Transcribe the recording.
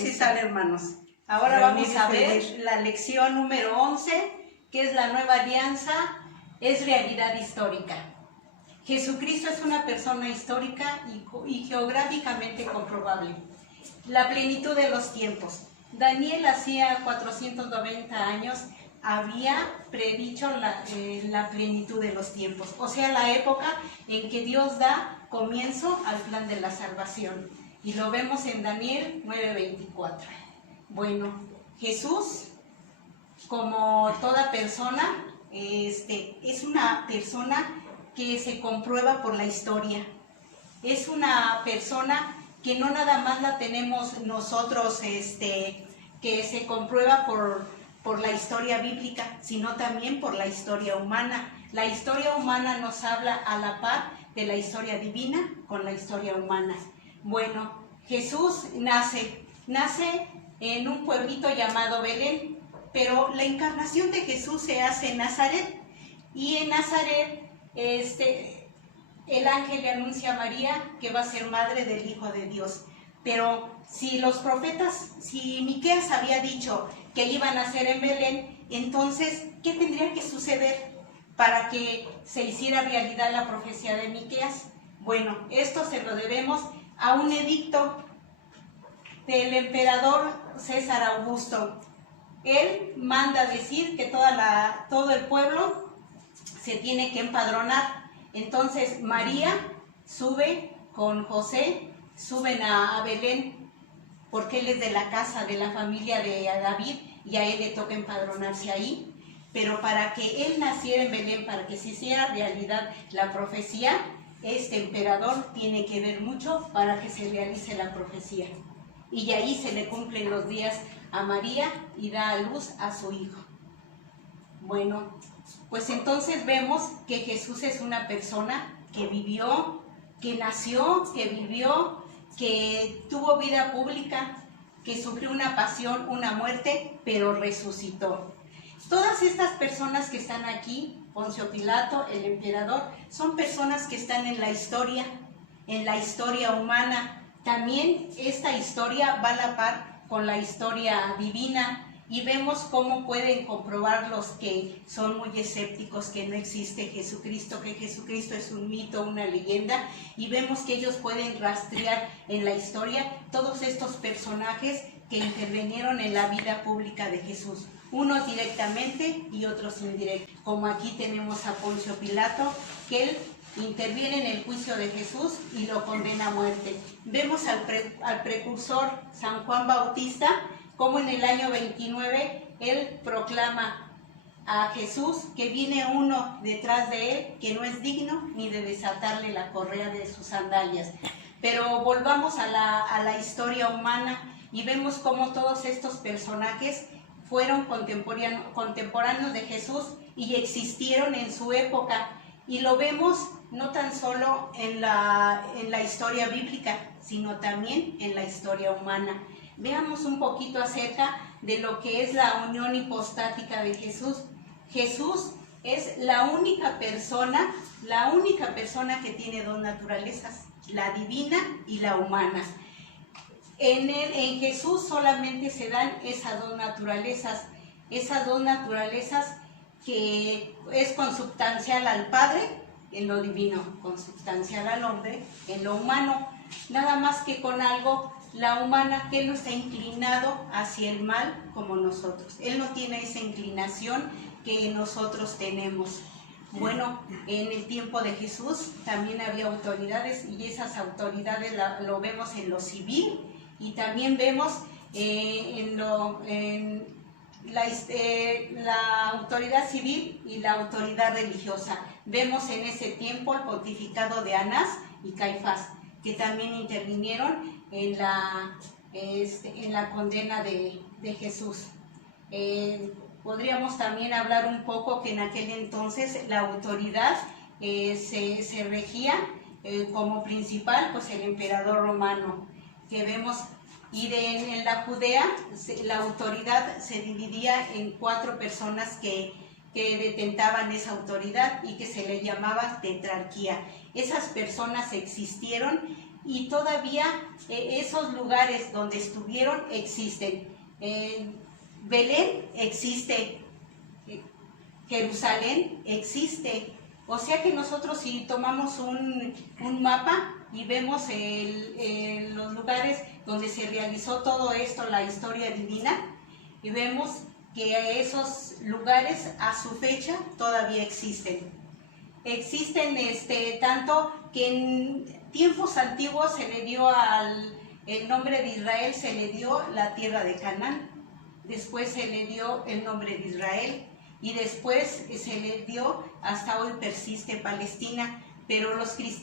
sí sale, hermanos. Ahora vamos a ver la lección número 11, que es la nueva alianza, es realidad histórica. Jesucristo es una persona histórica y geográficamente comprobable. La plenitud de los tiempos. Daniel hacía 490 años había predicho la plenitud de los tiempos, o sea, la época en que Dios da comienzo al plan de la salvación. Y lo vemos en Daniel 9:24. Bueno, Jesús, como toda persona, es una persona que se comprueba por la historia. Es una persona que no nada más la tenemos nosotros, que se comprueba por la historia bíblica, sino también por la historia humana. La historia humana nos habla a la par de la historia divina con la historia humana. Bueno, Jesús nace en un pueblito llamado Belén, pero la encarnación de Jesús se hace en Nazaret, y en Nazaret el ángel le anuncia a María que va a ser madre del Hijo de Dios. Pero si los profetas, si Miqueas había dicho que iban a nacer en Belén, entonces, ¿qué tendría que suceder para que se hiciera realidad la profecía de Miqueas? Bueno, esto se lo debemos a un edicto del emperador César Augusto. Él manda decir que todo el pueblo se tiene que empadronar. Entonces María sube con José, suben a Belén, porque él es de la casa, de la familia de David, y a él le toca empadronarse ahí. Pero para que él naciera en Belén, para que se hiciera realidad la profecía, este emperador tiene que ver mucho para que se realice la profecía. Y ahí se le cumplen los días a María y da a luz a su hijo. Bueno, pues entonces vemos que Jesús es una persona que vivió, que nació, que vivió, que tuvo vida pública, que sufrió una pasión, una muerte, pero resucitó. Todas estas personas que están aquí, Poncio Pilato, el emperador, son personas que están en la historia humana. También esta historia va a la par con la historia divina, y vemos cómo pueden comprobar los que son muy escépticos que no existe Jesucristo, que Jesucristo es un mito, una leyenda, y vemos que ellos pueden rastrear en la historia todos estos personajes que intervinieron en la vida pública de Jesús, unos directamente y otros indirectamente, como aquí tenemos a Poncio Pilato, que él interviene en el juicio de Jesús y lo condena a muerte. Vemos al precursor San Juan Bautista, como en el año 29 él proclama a Jesús que viene uno detrás de él que no es digno ni de desatarle la correa de sus sandalias. Pero volvamos a la historia humana y vemos cómo todos estos personajes fueron contemporáneos de Jesús y existieron en su época, y lo vemos no tan solo en la historia bíblica, sino también en la historia humana. Veamos un poquito acerca de lo que es la unión hipostática de Jesús. Jesús es la única persona que tiene dos naturalezas, la divina y la humana. En Jesús solamente se dan esas dos naturalezas que es consubstancial al Padre en lo divino, consubstancial al hombre en lo humano, nada más que con algo, la humana, que él no está inclinado hacia el mal como nosotros. Él no tiene esa inclinación que nosotros tenemos. Bueno, en el tiempo de Jesús también había autoridades, y esas autoridades lo vemos en lo civil, y también vemos la autoridad civil y la autoridad religiosa. Vemos en ese tiempo el pontificado de Anás y Caifás, que también intervinieron en la condena de Jesús. Podríamos también hablar un poco que en aquel entonces la autoridad se regía como principal, pues el emperador romano, que vemos, y en la Judea la autoridad se dividía en 4 personas que detentaban esa autoridad y que se le llamaba tetrarquía. Esas personas existieron y todavía esos lugares donde estuvieron existen. Belén existe, Jerusalén existe. O sea que nosotros si tomamos un mapa y vemos los lugares donde se realizó todo esto, la historia divina, y vemos que esos lugares a su fecha todavía existen. Existen tanto que en tiempos antiguos se le dio el nombre de Israel, se le dio la tierra de Canaán, después se le dio el nombre de Israel y después se le dio, hasta hoy persiste Palestina, pero los cristianos